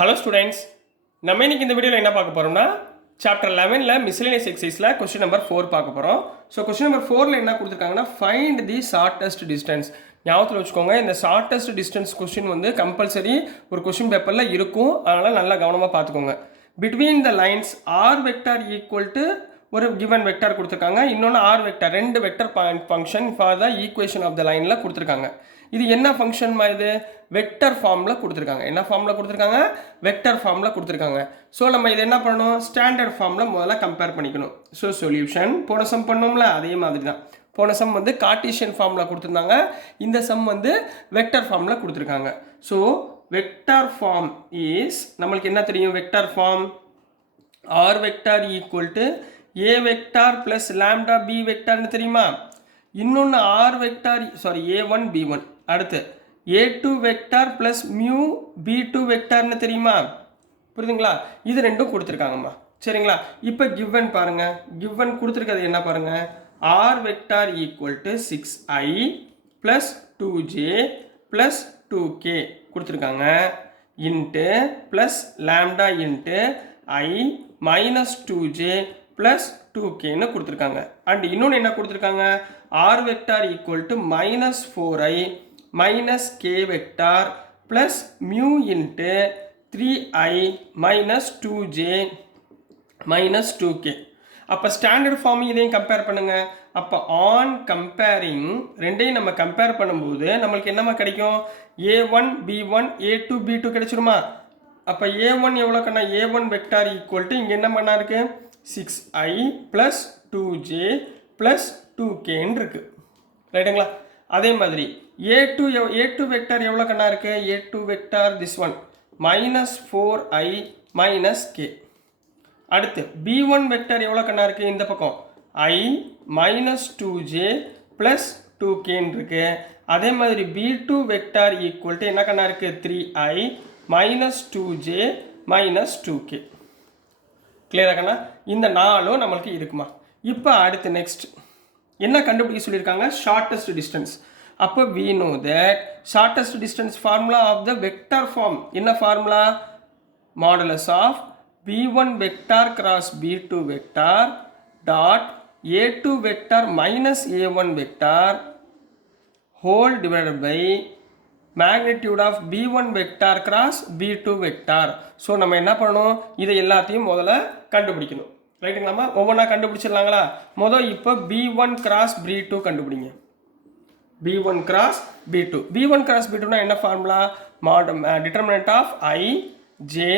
Hello students, நம்ம இன்னைக்கு இந்த வீடியோவில் என்ன பார்க்க போகிறோம்னா சாப்டர் 11ல் மிஸ்லேனியஸ் எக்ஸசைஸில் கொஸ்டின் நம்பர் 4 பார்க்க போகிறோம். ஸோ கொஸ்டின் நம்பர் 4ல் என்ன கொடுத்துருக்காங்கன்னா ஃபைண்ட் தி ஷார்ட்டஸ்ட் டிஸ்டன்ஸ். ஞாபகத்தில் வச்சுக்கோங்க, இந்த ஷார்ட்டஸ்ட் டிஸ்டன்ஸ் கொஸ்டின் வந்து கம்பல்சரி ஒரு கொஸ்டின் பேப்பரில் இருக்கும். அதனால் நல்லா கவனமாக பார்த்துக்கோங்க. Between the lines r vector equal to ஒரு கிவன் வெக்டார் கொடுத்துருக்காங்க, இன்னொன்று ஆர் வெக்டார், ரெண்டு vector function for the equation of the லைனில் கொடுத்துருக்காங்க. இது என்ன ஃபங்க்ஷன் இது வெக்டர் ஃபார்மில் கொடுத்துருக்காங்க. என்ன ஃபார்மில் கொடுத்துருக்காங்க? வெக்டர் ஃபார்மில் கொடுத்துருக்காங்க. ஸோ நம்ம இது என்ன பண்ணணும், ஸ்டாண்டர்ட் ஃபார்மில் முதல்ல கம்பேர் பண்ணிக்கணும். ஸோ சொல்யூஷன் போன சம் பண்ணோம்ல, அதே மாதிரி தான். போன சம் வந்து கார்ட்டீசியன் ஃபார்மில் கொடுத்துருந்தாங்க, இந்த சம் வந்து வெக்டர் ஃபார்மில் கொடுத்துருக்காங்க. ஸோ வெக்டர் ஃபார்ம் இஸ், நம்மளுக்கு என்ன தெரியும், vector form r vector equal to a vector plus lambda b வெக்டார்னு தெரியுமா. இன்னொன்று ஆர் வெக்டார் A1 B1, அடுத்து A2 vector plus mu B2 வெக்டார்னு தெரியுமா. புரியுதுங்களா? இது ரெண்டும் கொடுத்துருக்காங்கம்மா. சரிங்களா? இப்போ கிவன் பாருங்க, கிவன் கொடுத்துருக்கிறது என்ன பாருங்க, r vector equal to 6i plus 2j plus 2k கொடுத்துருக்காங்க, into plus lambda into i minus 2j plus 2kன்னு கொடுத்துருக்காங்க. அண்ட் இன்னொன்று என்ன கொடுத்துருக்காங்க, r vector equal to minus 4i minus k vector plus mu into 3i minus 2j minus 2k. அப்போ standard form இதையும் compare பண்ணுங்க. அப்போ ஆன் கம்பேரிங் ரெண்டையும் நம்ம கம்பேர் பண்ணும்போது நம்மளுக்கு என்னமா கிடைக்கும், A1 B1 A2 B2 கிடைச்சிருமா. அப்போ A1 எவ்வளோ கண்ணா, A1 வெக்டார் ஈக்குவல் டு இங்கே என்ன பண்ணா இருக்கு 6i ப்ளஸ் 2j ப்ளஸ் 2kன்னு இருக்கு. ரைட்டுங்களா? அதே மாதிரி A2 வெக்டார் எவ்வளோ கண்ணா இருக்கு, A2 vector this one minus 4i minus k. அடுத்து B1 வெக்டார் எவ்வளோ கண்ணா இருக்கு, இந்த பக்கம் i மைனஸ் 2j ப்ளஸ் 2kன்னு இருக்கு. அதே மாதிரி B2 வெக்டார் ஈக்குவல் டு என்ன கண்ணா இருக்கு 3i minus 2j minus 2k. கிளியரா கண்ணா? இந்த நாலும் நம்மளுக்கு இருக்குமா. இப்போ அடுத்து நெக்ஸ்ட் என்ன கண்டுபிடிக்க சொல்லியிருக்காங்க, ஷார்ட்டஸ்ட் டிஸ்டன்ஸ். அப்போ we know that shortest distance formula of the vector form என்ன formula, modulus of b1 vector cross b2 vector dot a2 vector minus a1 vector whole divided by magnitude of b1 vector cross b2 vector. So நம்ம என்ன பண்ணணும், இதை எல்லாத்தையும் முதல்ல கண்டுபிடிக்கணும். ரைட்டுங்களாம்மா? ஒவ்வொன்றா கண்டுபிடிச்சிடலாங்களா. முதல் இப்போ b1 கிராஸ் b2 கண்டுபிடிங்க. b1 cross b2, b1 cross b2னா என்ன formula, determinant of i j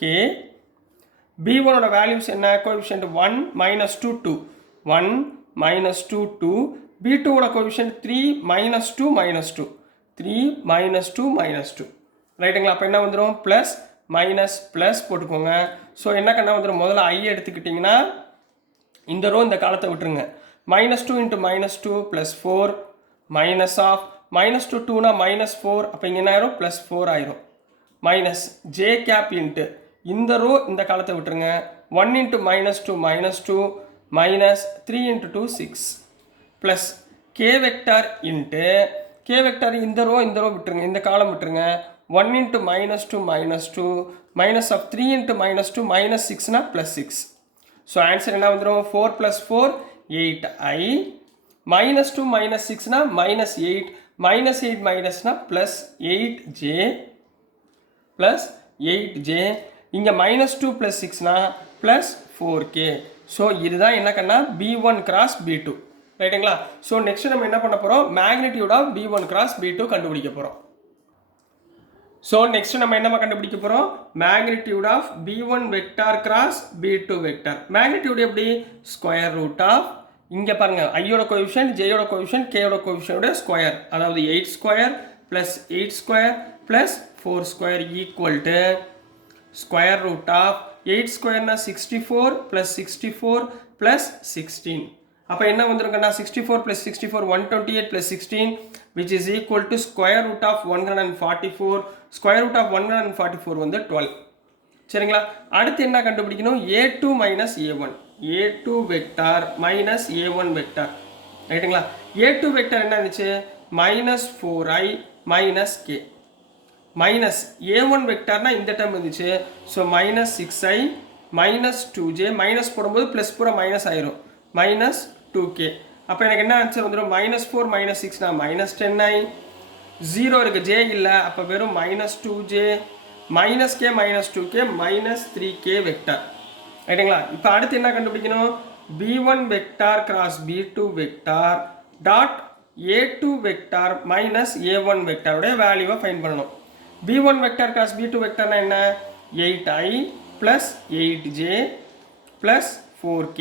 k. b1ஓட வேல்யூஸ் என்ன, கோஎஃபிஷியன்ட் 1 மைனஸ் 2 2, 1 மைனஸ் 2 2. b2ஓட coefficient 3 minus 2 minus 2, 3 minus 2 minus 2. ரைட்டுங்களா? அப்போ என்ன வந்துடும், ப்ளஸ் மைனஸ் ப்ளஸ் போட்டுக்கோங்க. ஸோ என்ன கண்ணா வந்துடும், முதல்ல ஐ எடுத்துக்கிட்டிங்கன்னா இந்த ரோ இந்த காலத்தை விட்டுருங்க. Minus 2 into minus 2 plus 4 minus of minus 2 2னா மைனஸ் 4, அப்போ இங்கே என்ன ஆயிரும் ப்ளஸ் 4 ஆயிரும். மைனஸ் ஜே கேப் இன்ட்டு இந்த ரோ இந்த காலத்தை விட்டுருங்க. 1 into minus 2 minus 2 minus 3 into 2 6 plus k vector into k vector இந்த ரோ விட்டுருங்க, இந்த காலம் விட்டுருங்க. 1 into minus 2 minus 2 minus of 3 into minus 2 minus 6னா plus 6. So answer என்ன வந்துடும், 4 ப்ளஸ் 4 8i மைனஸ் 2 மைனஸ் 6னா மைனஸ் 8, மைனஸ் 8 மைனஸ்னா ப்ளஸ் 8j ப்ளஸ் 8j. இங்கே minus 2 plus 6னா ப்ளஸ் 4k. ஸோ இதுதான் என்ன கண்ணா b1 கிராஸ் b2. ரைட்டுங்களா? ஸோ நெக்ஸ்ட் நம்ம என்ன பண்ண போகிறோம், magnitude of b1 cross b2 கண்டுபிடிக்க போகிறோம். ஸோ நெக்ஸ்ட் நம்ம என்னமா கண்டுபிடிக்க போகிறோம், magnitude of b1 vector cross b2 vector. Magnitude எப்படி, ஸ்கொயர் ரூட் ஆஃப் இங்கே பாருங்கள் ஐயோட கோஎஃபிஷியன்ட் ஜேயோட கோஎஃபிஷியன்ட் கேயோட கோஎஃபிஷியன்டோட ஸ்கொயர், அதாவது 8 square plus 8 square plus 4 square equal to square root of 8 ஸ்கொயர்னா 64 ப்ளஸ் 64 ப்ளஸ் 16. அப்போ என்ன வந்துருக்குன்னா 64 plus 64 128 plus 16 which is equal to square root of 144. Square root of 144 வந்து 12. சரிங்களா? அடுத்து என்ன கண்டுபிடிக்கணும், a2 minus a1, a2 vector minus a1 vector. ரைட்டுங்களா? a2 வெக்டார் என்ன இருந்துச்சு, minus 4i minus k. Minus a1 வெக்டார்னா இந்த டேர்ம் இருந்துச்சு. So minus 6i minus 2j minus போடும்போது ப்ளஸ் பூரா மைனஸ் ஆயிரும் மைனஸ் 2k. அப்போ எனக்கு என்ன ஆன்சர் வந்துடும் மைனஸ் 4 மைனஸ் 6 மைனஸ் 10i 0 இருக்குது ஜே இல்லை அப்போ வெறும் minus 2j minus K minus 2k minus 3k vector ரைட்டுங்களா. இப்போ அடுத்து என்ன கண்டுபிடிக்கணும் b1 vector cross b2 vector dot a2 vector minus a1 வெக்டாருடைய வேல்யூவை ஃபைண்ட் பண்ணணும். b1 வெக்டார் கிராஸ் b2 வெக்டார்னா என்ன 8i plus 8j plus 4k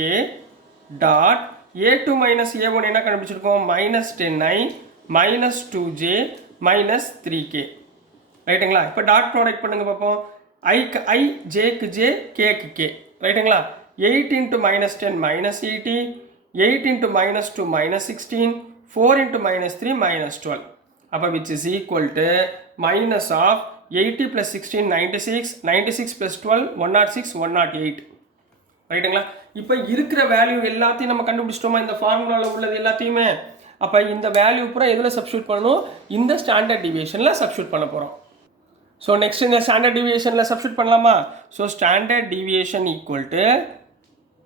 dot a2 minus a1 என்ன கண்டுபிடிச்சிருக்கோம் minus 10i minus 2j minus 3k ரைட்டுங்களா. இப்போ டாட் ப்ராடக்ட் பண்ணுங்க பார்ப்போம். ஐக்கு ஐ ஜேக்கு ஜே கேக்கு கே ரைட்டுங்களா. 8 into minus 10 minus 80 8 into minus 2 minus 16 4 into minus 3 minus 12 அப்போ which is equal to minus of 80 plus 16 96 96 plus 12 106 108 ரைட்டுங்களா. இப்போ இருக்கிற வேல்யூ எல்லாத்தையும் நம்ம கண்டுபிடிச்சிட்டோமா இந்த ஃபார்முலாவில் உள்ளது எல்லாத்தையுமே. அப்போ இந்த வேல்யூ பூரா எதில் சப்ஸ்டியூட் பண்ணணும் இந்த ஸ்டாண்டர்ட் டிவியேஷனில் சப்ஸ்டியூட் பண்ண போகிறோம். ஸோ நெக்ஸ்ட் இந்த ஸ்டாண்டர்ட் டிவியேஷனில் சப்ஸ்டியூட் பண்ணலாமா. So standard deviation equal to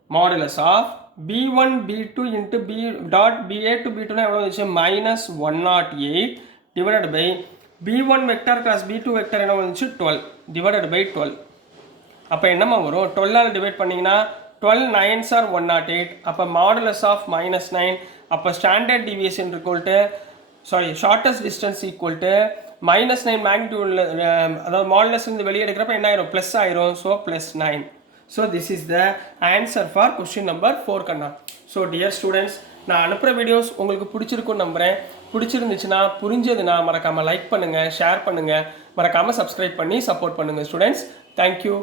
modulus of b1 b2 into b dot ba to b2 எவ்வளோ வந்துச்சு minus 108 divided by b1 vector cross b2 vector என்ன வந்துச்சு 12 டிவைடட் பை 12. அப்போ என்னமா வரும் 12ஆல் டிவைட் பண்ணிங்கன்னா 12 9s are 108 அப்போ மாடுலஸ் ஆஃப் மைனஸ் 9 அப்போ standard deviation equal to shortest distance equal to minus 9 மேக்னிடியூடில் அதாவது மாடுலஸ் இருந்து வெளியே எடுக்கிறப்ப என்ன ஆயிரும் ப்ளஸ் ஆயிரும். So plus 9. So this is the answer for question number 4 கண்ணா. ஸோ டியர் ஸ்டூடெண்ட்ஸ் நான் அனுப்புகிற வீடியோஸ் உங்களுக்கு பிடிச்சிருக்குன்னு நம்புகிறேன். பிடிச்சிருந்துச்சுன்னா புரிஞ்சதுன்னா மறக்காமல் லைக் பண்ணுங்கள் ஷேர் பண்ணுங்கள் மறக்காமல் சப்ஸ்கிரைப் பண்ணி சப்போர்ட் பண்ணுங்கள் ஸ்டூடெண்ட்ஸ். தேங்க்யூ.